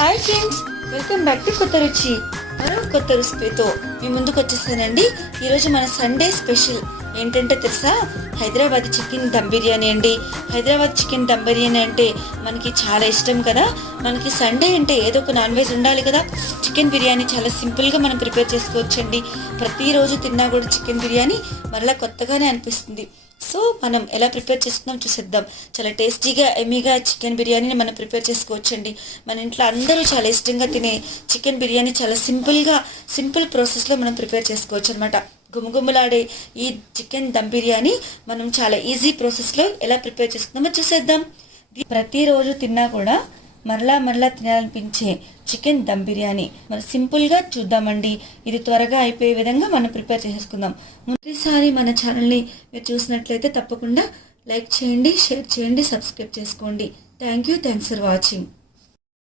Hi friends, welcome back to కొత్త రుచి. మరో కొత్త రెసిపీతో మీ ముందుకు వచ్చేసానండి. ఈరోజు మన సండే స్పెషల్ ఏంటంటే తెలుసా, హైదరాబాద్ చికెన్ దమ్ బిర్యానీ అండి. హైదరాబాద్ చికెన్ దమ్ బిర్యానీ అంటే మనకి చాలా ఇష్టం కదా. మనకి సండే అంటే ఏదో ఒక నాన్ వెజ్ ఉండాలి కదా. చికెన్ బిర్యానీ చాలా సింపుల్గా మనం ప్రిపేర్ చేసుకోవచ్చండి. ప్రతిరోజు తిన్నా కూడా చికెన్ బిర్యానీ మరలా కొత్తగానే అనిపిస్తుంది. సో మనం ఎలా ప్రిపేర్ చేసుకుందాం చూసేద్దాం. చాలా టేస్టీగా ఎమ్మీగా చికెన్ బిర్యానీని మనం ప్రిపేర్ చేసుకోవచ్చండి. మన ఇంట్లో అందరూ చాలా ఇష్టంగా తినే చికెన్ బిర్యానీ చాలా సింపుల్ ప్రాసెస్లో మనం ప్రిపేర్ చేసుకోవచ్చు అనమాట. గుమగుమలాడే ఈ చికెన్ దమ్ బిర్యానీ మనం చాలా ఈజీ ప్రాసెస్లో ఎలా ప్రిపేర్ చేసుకుందామో చూసేద్దాం. ప్రతిరోజు తిన్నా కూడా మరలా తినాలనిపించే చికెన్ దమ్ బిర్యానీ మనం సింపుల్గా చూద్దామండి. ఇది త్వరగా అయిపోయే విధంగా మనం ప్రిపేర్ చేసుకుందాం. మొదటిసారి మన ఛానల్ని మీరు చూసినట్లయితే తప్పకుండా లైక్ చేయండి, షేర్ చేయండి, సబ్స్క్రైబ్ చేసుకోండి. Thanks for watching.